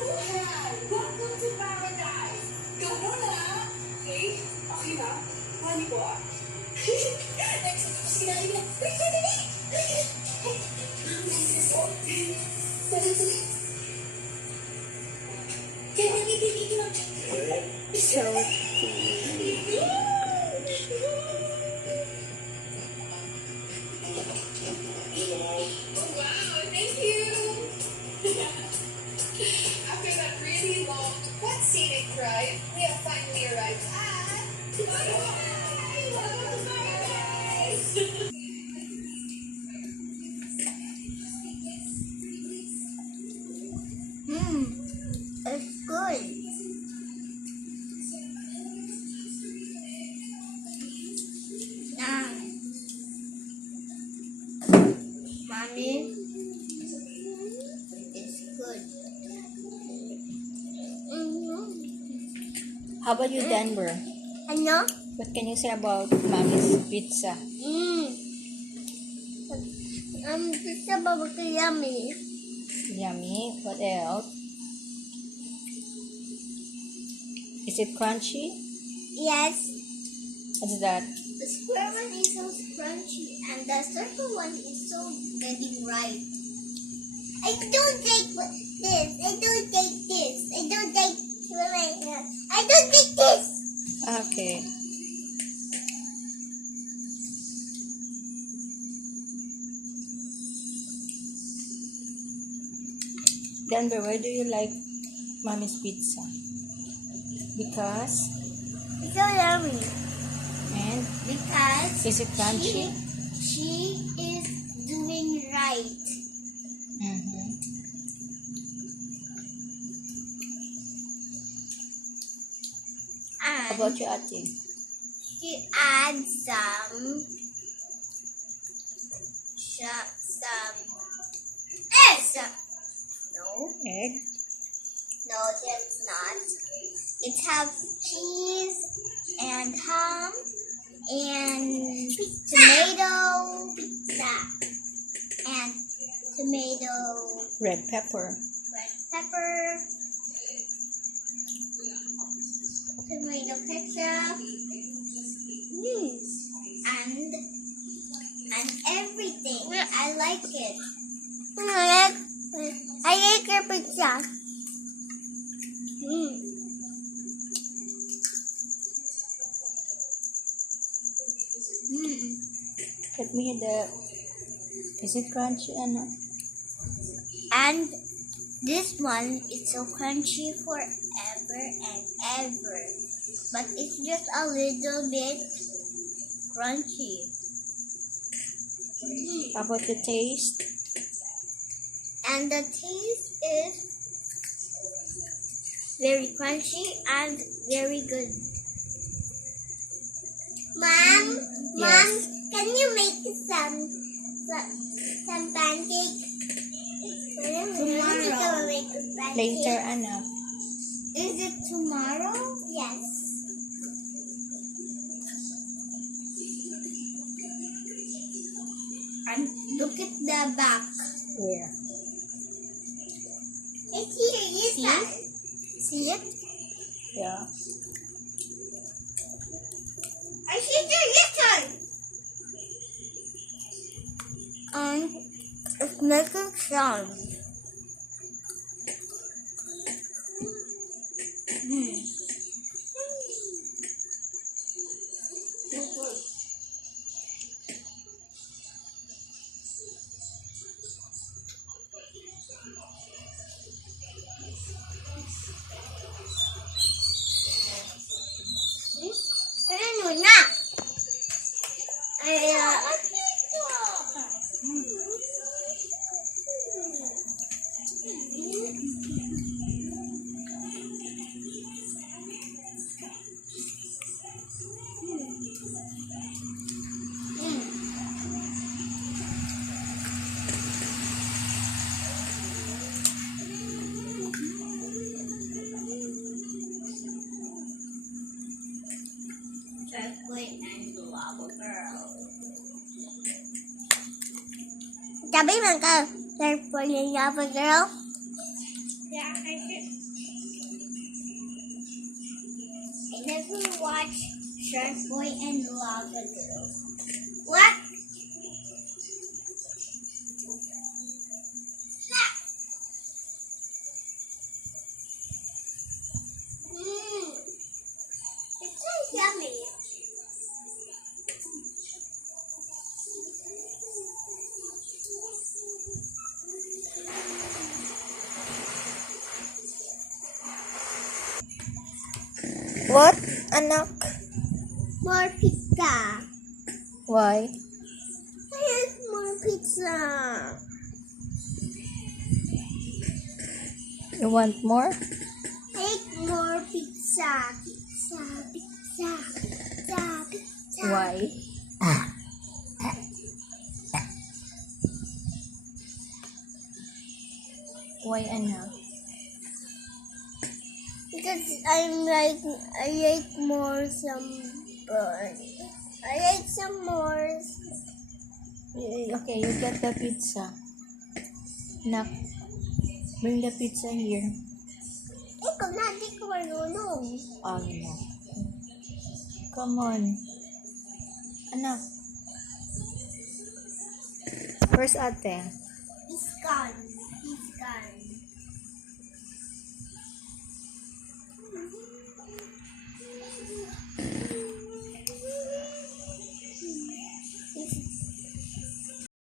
mabuhay! Welcome to paradise! Go muna! Okay? Okay na? Mani ko ah. Next, sinabi na, wait, wait, wait! Hey, this is all. Dali, dali. Kaya nagigigigil lang. So Wow, thank you! After that really long but scenic drive, we have finally arrived at Paradise! Welcome to Paradise! it's good. Now, mommy, it's good. How about you, Denver? Ano? What can you say about Mommy's pizza? Pizza bubble yummy. Yummy. What else? Is it crunchy? Yes. What's that? The square one is so crunchy and the circle one is so getting right. I don't take this. I don't take this. I don't take I don't take this. Okay. Denver, why do you like Mommy's pizza? Because? It's so yummy. And? Because Is it crunchy? she is doing right. Mm-hmm. How And about you, Ate? she adds some eggs. No, Egg? no, that's not. It has cheese and ham and tomato and tomato, Red pepper. red pepper, tomato ketchup, and everything. I like it. I like your pizza. Let me hear the... Is it crunchy or not? And this one is so crunchy forever and ever. But it's just a little bit crunchy. How about the taste? And the taste is very crunchy and very good. Mom, Yes. can you make some pancake? Tomorrow. Later, ano? Is it tomorrow? Yes. And look at the back. Where? It's here, yes. See it? Yeah. I see it, yes. And it's making sound. Ano na? Chocolate and lava girl. Sabi man ka, for the lava girl? Yeah, I I never watched Shark Boy and Lava Girl. What? Mmm. It's so yummy. What, anak? More pizza. Why? I like more pizza. You want more? I like more pizza. Pizza, pizza, pizza, pizza. Why? Why, anak? Because I like more some burn. I like some more. Okay, you get the pizza. Nak, bring the pizza here. Ikaw na, di ko marunong. Oh, no. Come on. Anak. Where's ate? It's gone.